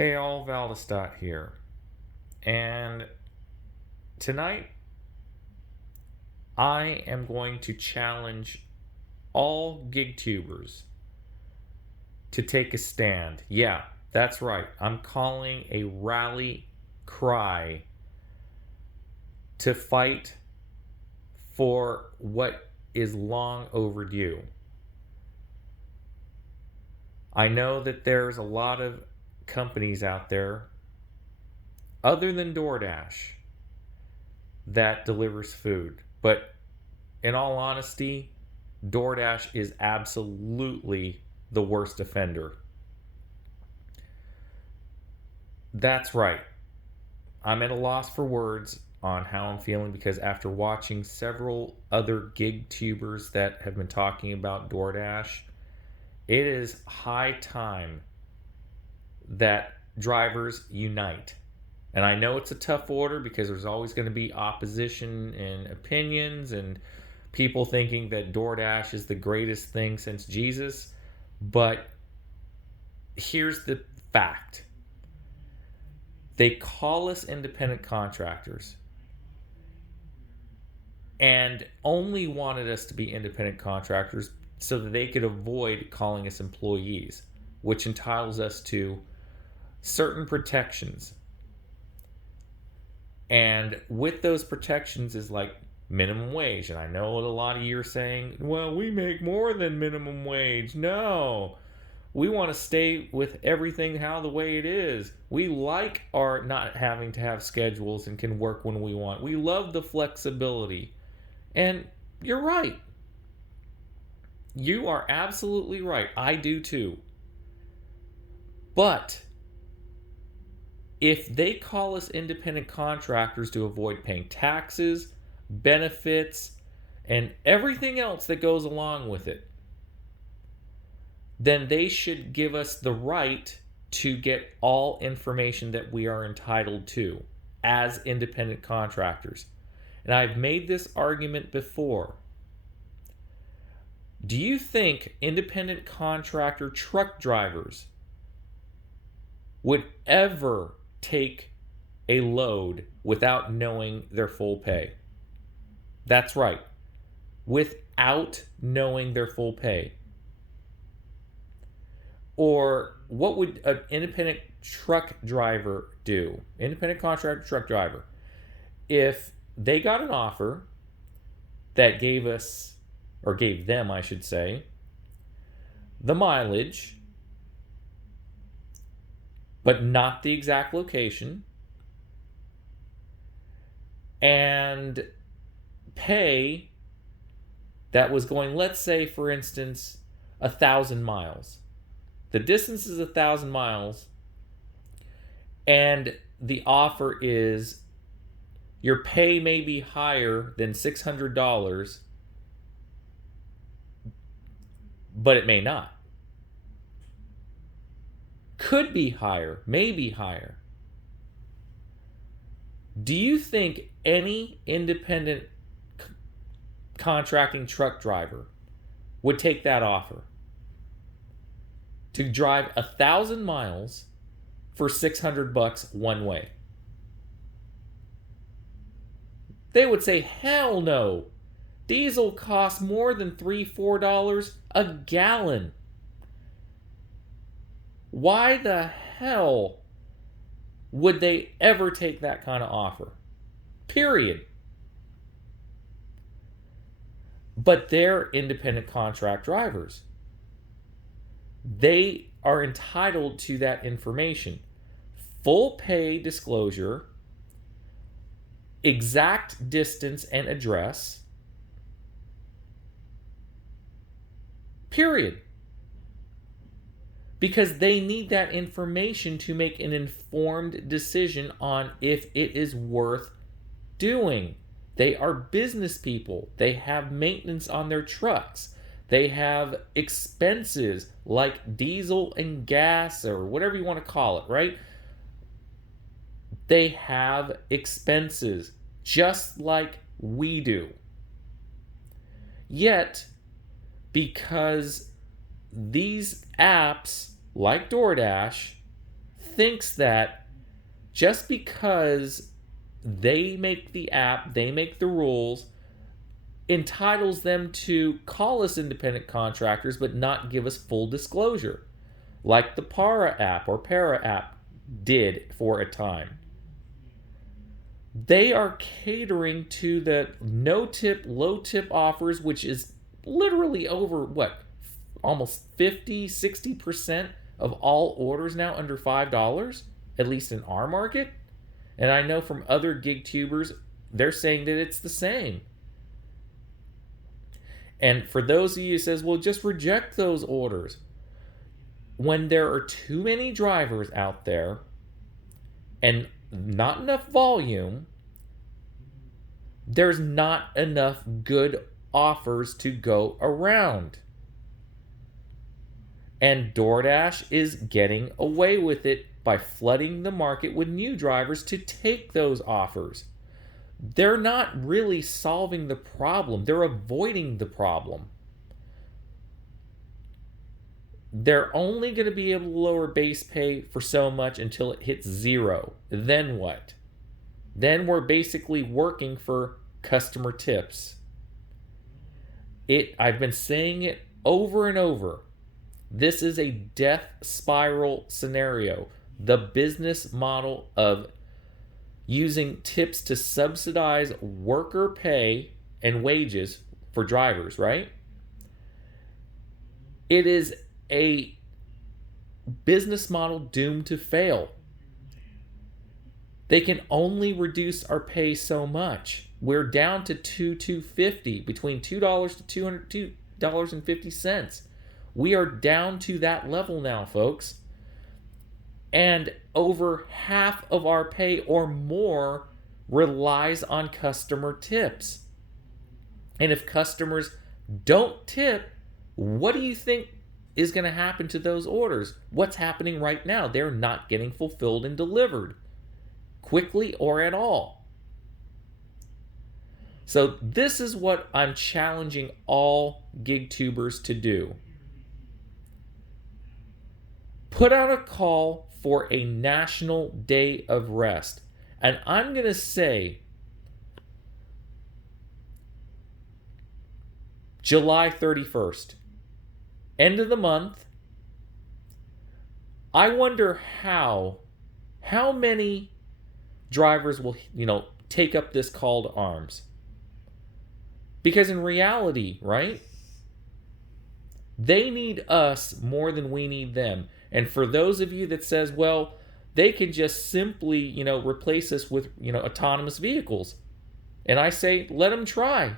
Hey all, Valdestat here. And tonight I am going to challenge all gig tubers to take a stand. Yeah, that's right. I'm calling a rally cry to fight for what is long overdue. I know that there's a lot of companies out there other than Doordash that delivers food. But in all honesty, Doordash is absolutely the worst offender. That's right. I'm at a loss for words on how I'm feeling because after watching several other gig tubers that have been talking about DoorDash, it is high time that drivers unite. And I know it's a tough order because there's always going to be opposition and opinions and people thinking that DoorDash is the greatest thing since Jesus. But here's the fact. They call us independent contractors and only wanted us to be independent contractors so that they could avoid calling us employees, which entitles us to certain protections. And with those protections is like minimum wage. And I know a lot of you are saying, well, we make more than minimum wage. No, we want to stay with everything how the way it is. We like our not having to have schedules and can work when we want. We love the flexibility. And you're right. You are absolutely right. I do too. But if they call us independent contractors to avoid paying taxes, benefits, and everything else that goes along with it, then they should give us the right to get all information that we are entitled to as independent contractors. And I've made this argument before. Do you think independent contractor truck drivers would ever take a load without knowing their full pay? That's right. Without knowing their full pay. Or what would an independent truck driver do? Independent contractor truck driver. If they got an offer that gave us, or gave them, I should say, the mileage, but not the exact location, and pay that was going, let's say, for instance, 1,000 miles. The distance is 1,000 miles, and the offer is your pay may be higher than $600, but it may not. Could be higher, may be higher. Do you think any independent contracting truck driver would take that offer? To drive 1,000 miles for $600 one way? They would say, hell no. Diesel costs more than $3-4 a gallon. Why the hell would they ever take that kind of offer? Period. But they're independent contract drivers. They are entitled to that information. Full pay disclosure, exact distance and address, period. Because they need that information to make an informed decision on if it is worth doing. They are business people. They have maintenance on their trucks. They have expenses like diesel and gas or whatever you want to call it, right? They have expenses just like we do. Yet, because these apps like DoorDash thinks that just because they make the app, they make the rules, entitles them to call us independent contractors but not give us full disclosure, like the Para app did for a time. They are catering to the no tip, low tip offers, which is literally over almost 50-60% of all orders now under $5, at least in our market. And I know from other gig tubers, they're saying that it's the same. And for those of you who says, well, just reject those orders. When there are too many drivers out there and not enough volume, there's not enough good offers to go around. And Doordash is getting away with it by flooding the market with new drivers to take those offers. They're not really solving the problem. They're avoiding the problem. They're only going to be able to lower base pay for so much until it hits zero. Then what? Then we're basically working for customer tips. I've been saying it over and over. This is a death spiral scenario. The business model of using tips to subsidize worker pay and wages for drivers, right? It is a business model doomed to fail. They can only reduce our pay so much. We're down to $2.50, between $2 to $2.50. We are down to that level now, folks. And over half of our pay or more relies on customer tips. And if customers don't tip, what do you think is going to happen to those orders? What's happening right now? They're not getting fulfilled and delivered quickly or at all. So this is what I'm challenging all gig tubers to do. Put out a call for a national day of rest. And I'm going to say July 31st, end of the month. I wonder how many drivers will, take up this call to arms. Because in reality, right, they need us more than we need them. And for those of you that says, well, they can just simply, replace us with, autonomous vehicles. And I say, let them try.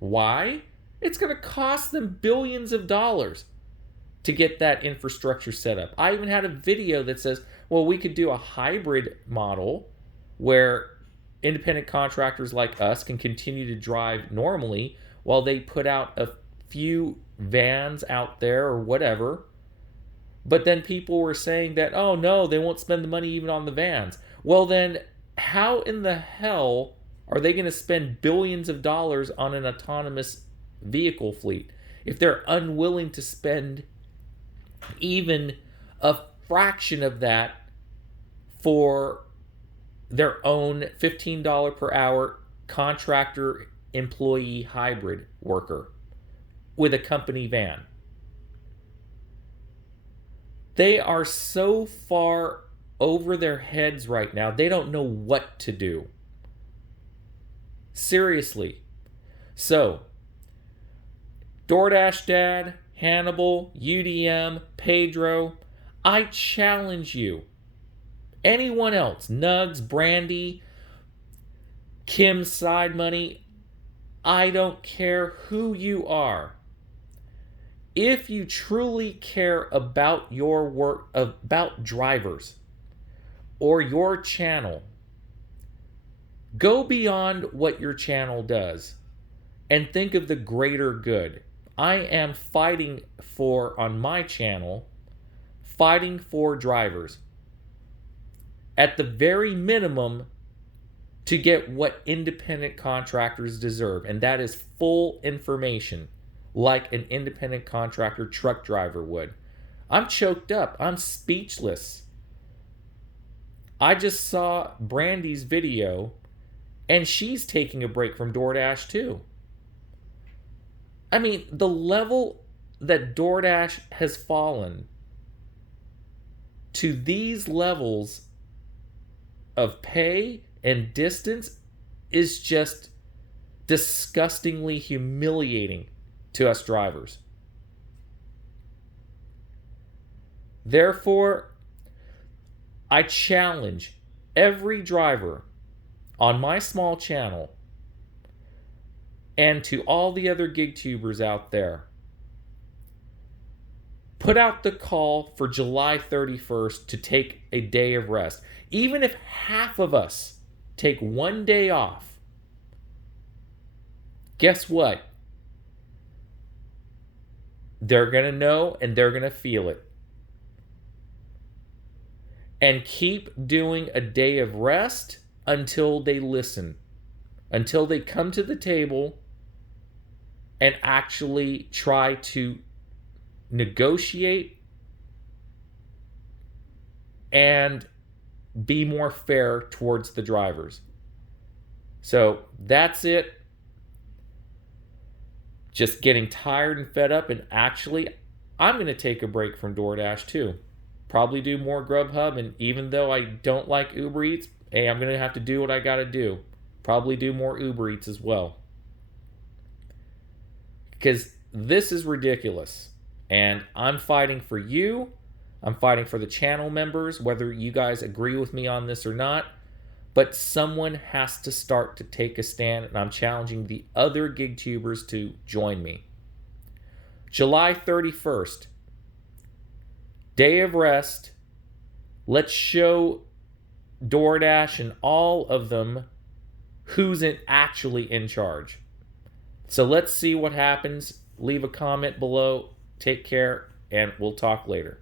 Why? It's going to cost them billions of dollars to get that infrastructure set up. I even had a video that says, well, we could do a hybrid model where independent contractors like us can continue to drive normally while they put out a few vans out there or whatever. But then people were saying that, oh no, they won't spend the money even on the vans. Well then, how in the hell are they going to spend billions of dollars on an autonomous vehicle fleet if they're unwilling to spend even a fraction of that for their own $15 per hour contractor employee hybrid worker with a company van? They are so far over their heads right now, they don't know what to do. Seriously. So, Doordash Dad, Hannibal, UDM, Pedro, I challenge you. Anyone else, Nugs, Brandy, Kim's Side Money, I don't care who you are. If you truly care about your work, about drivers, or your channel, go beyond what your channel does and think of the greater good. I am fighting for, on my channel, fighting for drivers. At the very minimum, to get what independent contractors deserve, and that is full information, like an independent contractor truck driver would. I'm choked up. I'm speechless I just saw Brandy's video, and she's taking a break from DoorDash too. I mean, the level that DoorDash has fallen to these levels of pay and distance is just disgustingly humiliating to us drivers. Therefore, I challenge every driver on my small channel and to all the other gig tubers out there, put out the call for July 31st to take a day of rest. Even if half of us take one day off, guess what? They're going to know and they're going to feel it. And keep doing a day of rest until they listen, until they come to the table and actually try to negotiate and be more fair towards the drivers. So that's it. Just getting tired and fed up, and actually, I'm going to take a break from DoorDash too. Probably do more Grubhub, and even though I don't like Uber Eats, hey, I'm going to have to do what I got to do. Probably do more Uber Eats as well. Because this is ridiculous. And I'm fighting for you. I'm fighting for the channel members, whether you guys agree with me on this or not. But someone has to start to take a stand, and I'm challenging the other gig tubers to join me. July 31st, day of rest. Let's show DoorDash and all of them who's actually in charge. So let's see what happens. Leave a comment below. Take care, and we'll talk later.